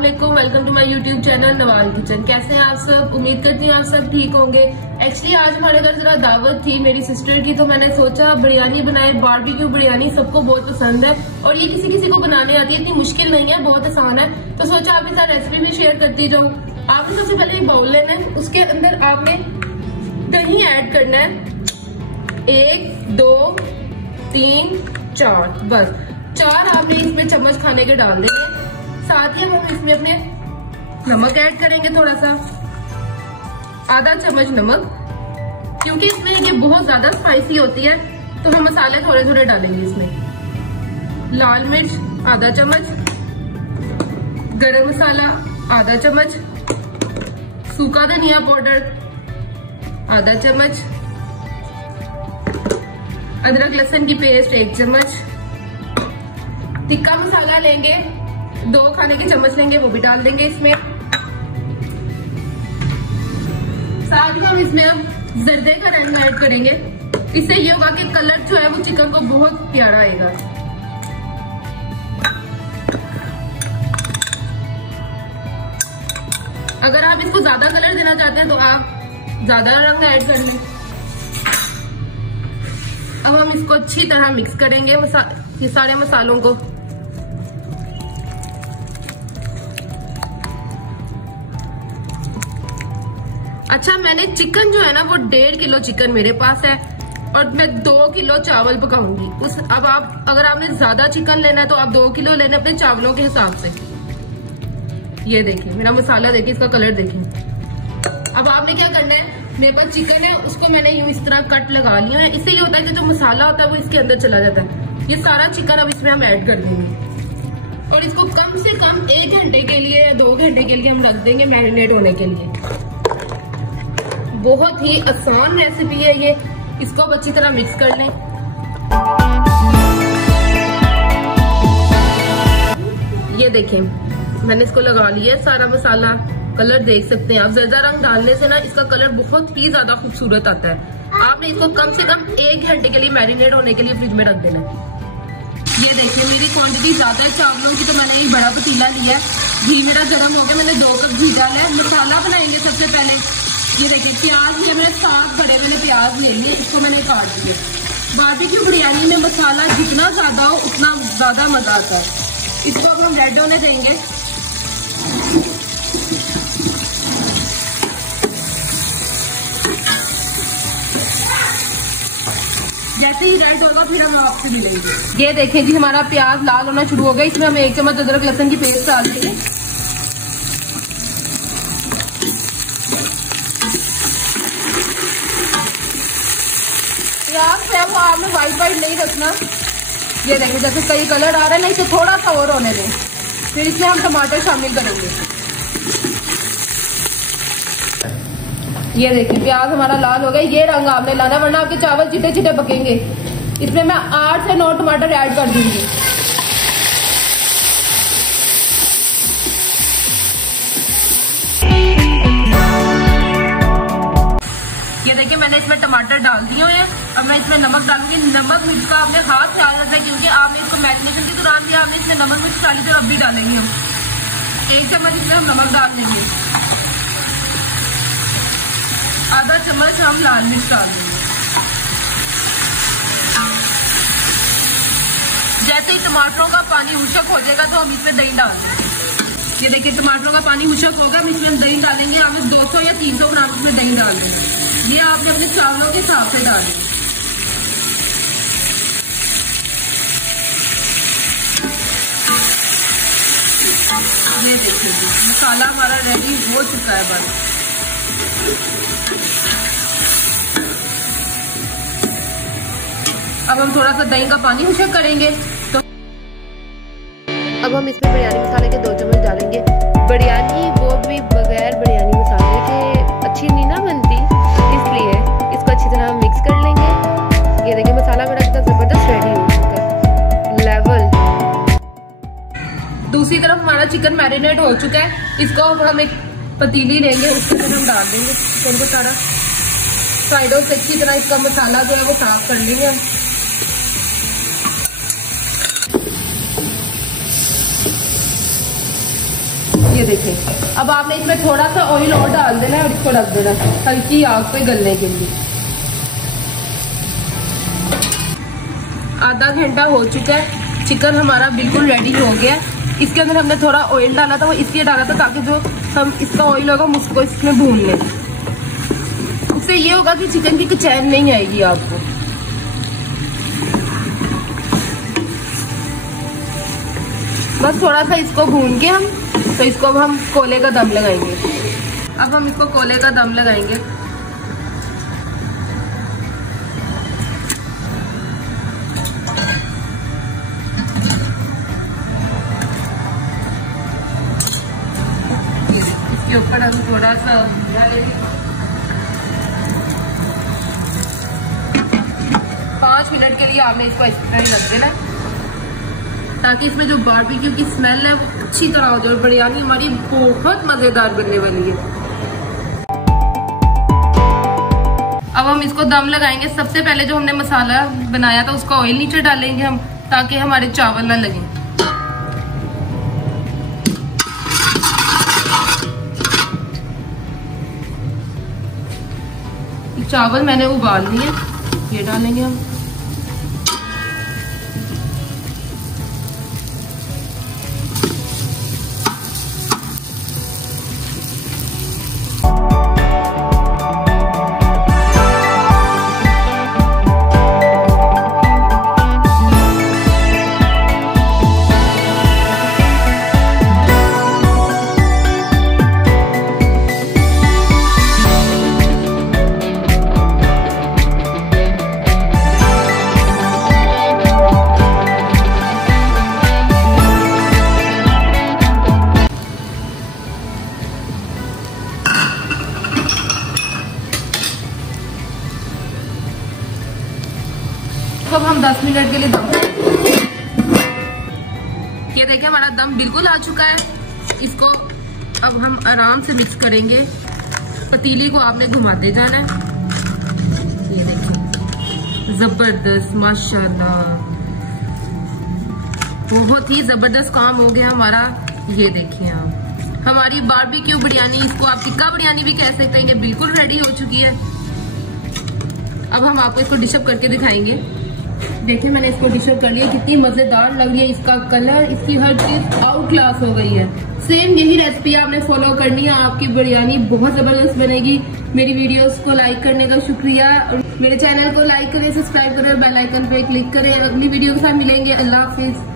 अस्सलामुअलैकुम, welcome to my YouTube channel Nawal kitchen. कैसे हैं आप सब? उम्मीद करती हूँ आप सब ठीक होंगे। एक्चुअली आज हमारे घर जरा दावत थी मेरी सिस्टर की, तो मैंने सोचा बिरयानी बनाए। बारबेक्यू बिरयानी सबको बहुत पसंद है और ये किसी किसी को बनाने आती है, इतनी मुश्किल नहीं है, बहुत आसान है। तो सोचा आपके साथ रेसिपी भी शेयर करती जाऊँ। आपने सबसे पहले एक बाउल लेना है, उसके अंदर आपने दही ऐड करना है। 1 2 3 4, बस 4 आपने इसमें चम्मच खाने के डाल देंगे। साथ ही हम इसमें अपने नमक ऐड करेंगे, थोड़ा सा आधा चम्मच नमक, क्योंकि इसमें ये बहुत ज्यादा स्पाइसी होती है तो हम मसाले थोड़े थोड़े डालेंगे इसमें। लाल मिर्च आधा चम्मच, गरम मसाला आधा चम्मच, सूखा धनिया पाउडर आधा चम्मच, अदरक लहसुन की पेस्ट 1 चम्मच, टिक्का मसाला लेंगे 2 खाने के चम्मच लेंगे, वो भी डाल देंगे इसमें। साथ ही हम इसमें अब जर्दे का रंग ऐड करेंगे। इससे ये होगा कि कलर जो है वो चिकन को बहुत प्यारा आएगा। अगर आप इसको ज्यादा कलर देना चाहते हैं तो आप ज्यादा रंग ऐड कर लें। अब हम इसको अच्छी तरह मिक्स करेंगे ये सारे मसालों को। अच्छा, मैंने चिकन जो है ना वो 1.5 किलो चिकन मेरे पास है और मैं 2 किलो चावल पकाऊंगी। अब आप अगर आपने ज्यादा चिकन लेना है तो आप 2 किलो लेना अपने चावलों के हिसाब से। ये देखिए मेरा मसाला, देखिए इसका कलर देखिए। अब आपने क्या करना है, मेरे पास चिकन है उसको मैंने यूं इस तरह कट लगा लिया है। इससे ये होता है कि जो मसाला होता है वो इसके अंदर चला जाता है। ये सारा चिकन अब इसमें हम ऐड कर देंगे और इसको कम से कम 1 घंटे के लिए या 2 घंटे के लिए हम रख देंगे मैरिनेट होने के लिए। बहुत ही आसान रेसिपी है ये। इसको अब अच्छी तरह मिक्स कर लें। ये देखें मैंने इसको लगा लिया है सारा मसाला। कलर देख सकते हैं आप, जर्दा रंग डालने से ना इसका कलर बहुत ही ज्यादा खूबसूरत आता है। आपने इसको कम से कम 1 घंटे के लिए मैरिनेट होने के लिए फ्रिज में रख देना है। ये देखिए मेरी क्वांटिटी ज्यादा है चावलों की, तो मैंने एक बड़ा पतीला लिया है। घी मेरा गर्म हो गया, मैंने 2 कप घी डाला है। मसाला बनाएंगे सबसे पहले। ये देखिए प्याज ये मैंने 7 बड़े मैंने प्याज ले लिए, इसको मैंने काट दिया। बारबेक्यू बिरयानी में मसाला जितना ज्यादा हो उतना ज्यादा मजा आता है। इसको अब हम रेड होने देंगे। जैसे ही रेड होगा फिर हम आपसे मिलेंगे। ये देखें जी हमारा प्याज लाल होना शुरू हो गया। इसमें हम 1 चम्मच अदरक लहसुन की पेस्ट डाल देंगे। प्याज है वो आपने वाइट नहीं रखना। ये देखें जैसे कई कलर आ रहे हैं ना, इसे थोड़ा सा और होने दें, फिर इसमें हम टमाटर शामिल करेंगे। ये देखिए प्याज हमारा लाल हो गया। ये रंग आपने लाना वरना आपके चावल चिटे चिटे पकेंगे। इसमें मैं 8 से 9 टमाटर ऐड कर दूंगी। ये देखिए मैंने इसमें टमाटर डाल दिए हैं। अब मैं इसमें नमक डालूंगी। नमक मिर्च का आपने खास ख्याल रखना है, क्योंकि आपने इसको मैरिनेशन के दौरान भी आपने इसमें नमक मिर्च डाली थी और अब भी डालेंगे हम 1 चम्मच इसमें हम नमक डाल देंगे। आधा चम्मच हम लाल मिर्च डाल देंगे। जैसे ही टमाटरों का पानी हुशक हो जाएगा तो हम इसमें दही डाल देंगे। ये देखिए टमाटरों का पानी हुशक होगा, हम इसमें दही डालेंगे। आपने 200 या 300 ग्राम इसमें दही डाल देंगे। ये आपने अपने चावलों के हिसाब से डालें। ये देखिए मसाला हमारा रेडी हो चुका है। बस अब हम थोड़ा सा दही का पानी हुशक करेंगे। तो अब हम इसमें बिरयानी मसाले के 2 चम्मच डालेंगे। बिरयानी वो भी बगैर बिरयानी मसाले के अच्छी नहीं ना बनती, इसलिए इसको अच्छी तरह मिक्स कर लेंगे। ये देखिए मसाला मेरा कितना जबरदस्त रेडी हो चुका है। लेवल दूसरी तरफ हमारा चिकन मैरिनेट हो चुका है। इसको हम एक पतीली लेंगे, उसके अंदर हम डाल देंगे चिकन को सारा। साइडों से अच्छी तरह इसका मसाला जो है वो साफ कर लेंगे हम। ये देखें। अब आपने इसमें थोड़ा सा ऑयल और डाल देना है और इसको रख देना हल्की आग पे गलने के लिए। आधा घंटा हो चुका है, चिकन हमारा बिल्कुल रेडी हो गया है। इसके अंदर हमने थोड़ा ऑयल डाला था, वो इसलिए डाला था ताकि जो हम इसका ऑयल होगा उसको इसमें भून लें। उससे ये होगा कि चिकन की चैन नहीं आएगी आपको। बस थोड़ा सा इसको भून के तो इसको अब हम कोले का दम लगाएंगे। अब हम इसको कोले का दम लगाएंगे। इसके ऊपर हम थोड़ा सा डालेंगे। 5 मिनट के लिए आपने इसको इस तरह ही रख देना ताकि इसमें जो बारबेक्यू की स्मेल है वो अच्छी तरह हो जाए और बिरयानी हमारी बहुत मजेदार बनने वाली है। अब हम इसको दम लगाएंगे। सबसे पहले जो हमने मसाला बनाया था उसका ऑयल नीचे डालेंगे हम, ताकि हमारे चावल ना लगे। चावल मैंने उबाल लिए, ये डालेंगे हम। अब हम 10 मिनट के लिए दम, ये देखिए हमारा दम बिल्कुल आ चुका है। इसको अब हम आराम से मिक्स करेंगे। पतीली को आपने घुमाते जाना है। ये देखिए जबरदस्त, माशाल्लाह बहुत ही जबरदस्त काम हो गया हमारा। ये देखिए आप हमारी बारबेक्यू बिरयानी, इसको आप टिक्का बिरयानी भी कह सकते हैं, ये बिल्कुल रेडी हो चुकी है। अब हम आपको इसको डिशअप करके दिखाएंगे। देखिए मैंने इसको डिशअप कर लिया, कितनी मजेदार लग रही है। इसका कलर, इसकी हर चीज आउट क्लास हो गई है। सेम यही रेसिपी आपने फॉलो करनी है, आपकी बिरयानी बहुत जबरदस्त बनेगी। मेरी वीडियोस को लाइक करने का शुक्रिया। और मेरे चैनल को लाइक करें, सब्सक्राइब करें और बेल आइकन पे क्लिक करें। अगली वीडियो के साथ मिलेंगे। अल्लाह हाफिज।